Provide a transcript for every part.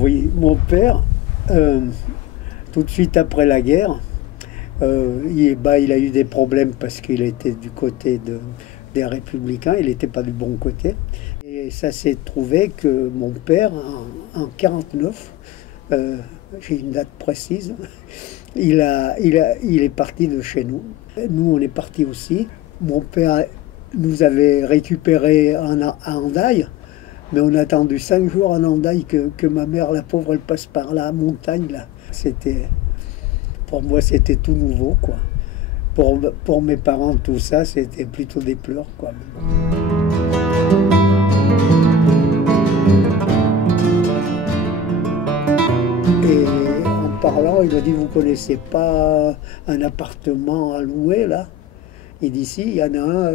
oui, mon père, tout de suite après la guerre, il a eu des problèmes parce qu'il était du côté des Républicains, il n'était pas du bon côté. Et ça s'est trouvé que mon père, en 49, j'ai une date précise, il est parti de chez nous. Nous, on est partis aussi. Mon père nous avait récupérés à Hendaye, mais on a attendu 5 jours en Hendaye que ma mère, la pauvre, elle passe par la montagne, là. Pour moi, c'était tout nouveau, quoi. Pour mes parents, tout ça, c'était plutôt des pleurs, quoi. Et en parlant, il m'a dit, vous connaissez pas un appartement à louer, là? Il dit, si, il y en a un.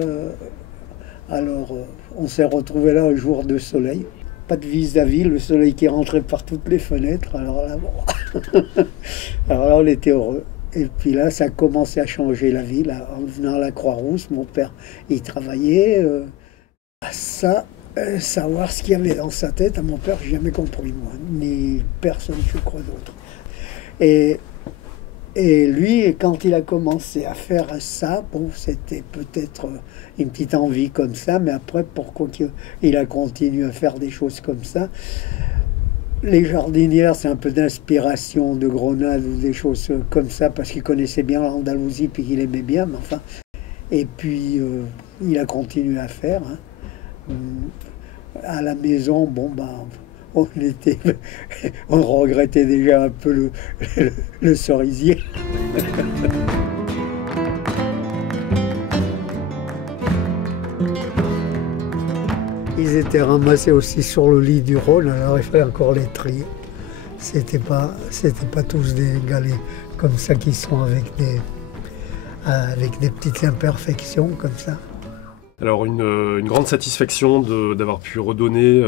Alors, on s'est retrouvés là un jour de soleil. Pas de vis-à-vis, le soleil qui rentrait par toutes les fenêtres. Alors là, bon. Alors là, on était heureux. Et puis là, ça a commencé à changer la vie. Là, en venant à la Croix-Rousse, mon père, il travaillait. Savoir ce qu'il y avait dans sa tête, à mon père, j'ai jamais compris, moi. Ni personne, je crois, d'autre. Et lui, quand il a commencé à faire ça, bon, c'était peut-être une petite envie comme ça, mais après, pourquoi il a continué à faire des choses comme ça? Les jardinières, c'est un peu d'inspiration de Grenade ou des choses comme ça, parce qu'il connaissait bien l'Andalousie, puis qu'il aimait bien, mais enfin. Et puis, il a continué à faire. Hein. À la maison, bon, ben, on regrettait déjà un peu le cerisier. Ils étaient ramassés aussi sur le lit du Rhône, alors il fallait encore les trier. C'était pas tous des galets comme ça qui sont avec des petites imperfections comme ça. Alors une grande satisfaction d'avoir pu redonner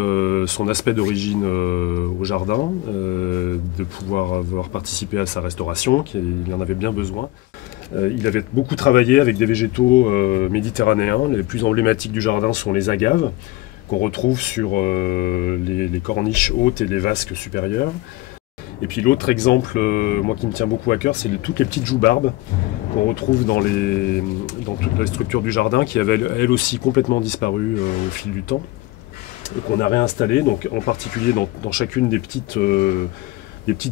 son aspect d'origine au jardin, de pouvoir avoir participé à sa restauration, il en avait bien besoin. Il avait beaucoup travaillé avec des végétaux méditerranéens. Les plus emblématiques du jardin sont les agaves, qu'on retrouve sur les corniches hautes et les vasques supérieures. Et puis l'autre exemple, moi qui me tient beaucoup à cœur, c'est toutes les petites joubarbes qu'on retrouve dans toute la structure du jardin, qui avaient elles aussi complètement disparu au fil du temps, et qu'on a réinstallées, donc en particulier dans chacune des petites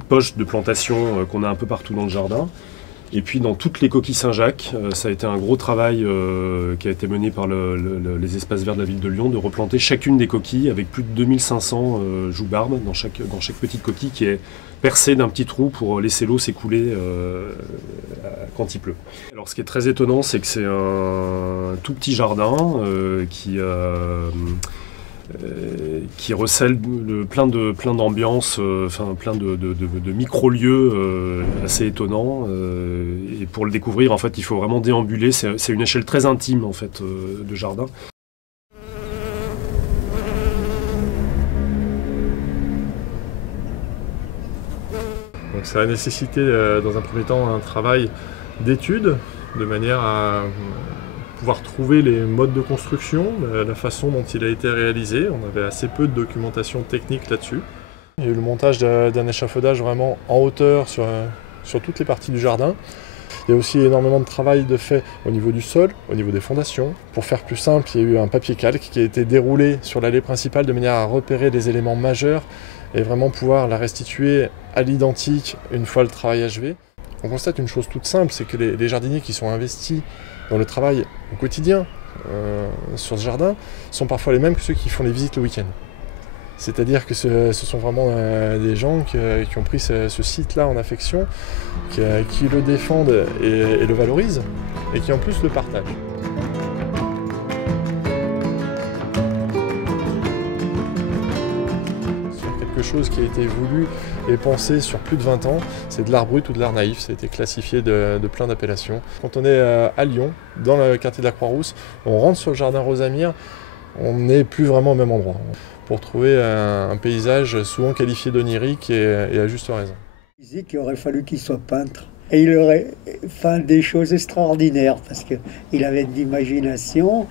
poches de plantation qu'on a un peu partout dans le jardin. Et puis dans toutes les coquilles Saint-Jacques, ça a été un gros travail qui a été mené par les espaces verts de la ville de Lyon, de replanter chacune des coquilles avec plus de 2500 joubarbes dans chaque petite coquille, qui est percée d'un petit trou pour laisser l'eau s'écouler quand il pleut. Alors ce qui est très étonnant, c'est que c'est un tout petit jardin qui recèle plein d'ambiances, plein de micro-lieux assez étonnants. Et pour le découvrir, en fait, il faut vraiment déambuler. C'est une échelle très intime, en fait, de jardin. Donc ça a nécessité, dans un premier temps, un travail d'étude, de manière à pouvoir trouver les modes de construction, la façon dont il a été réalisé. On avait assez peu de documentation technique là-dessus. Il y a eu le montage d'un échafaudage vraiment en hauteur sur toutes les parties du jardin. Il y a aussi énormément de travail de fait au niveau du sol, au niveau des fondations. Pour faire plus simple, il y a eu un papier calque qui a été déroulé sur l'allée principale de manière à repérer les éléments majeurs et vraiment pouvoir la restituer à l'identique une fois le travail achevé. On constate une chose toute simple, c'est que les jardiniers qui sont investis dans le travail au quotidien sur ce jardin sont parfois les mêmes que ceux qui font les visites le week-end. C'est-à-dire que ce sont vraiment des gens qui ont pris ce site-là en affection, qui le défendent et le valorisent, et qui en plus le partagent. Quelque chose qui a été voulu et pensé sur plus de 20 ans, c'est de l'art brut ou de l'art naïf. Ça a été classifié de plein d'appellations. Quand on est à Lyon, dans le quartier de la Croix-Rousse, on rentre sur le jardin Rosamire, on n'est plus vraiment au même endroit. Pour trouver un paysage souvent qualifié d'onirique et à juste raison. Il disait qu'il aurait fallu qu'il soit peintre. Et il aurait fait des choses extraordinaires parce qu'il avait de l'imagination.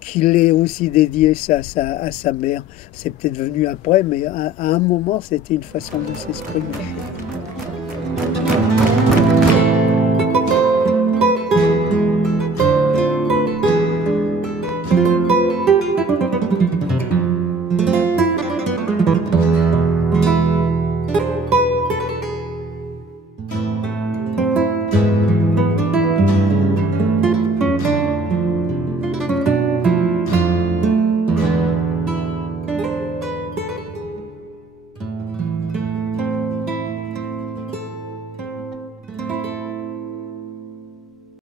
qu'il ait aussi dédié ça à sa mère, c'est peut-être venu après, mais à un moment, c'était une façon de s'exprimer.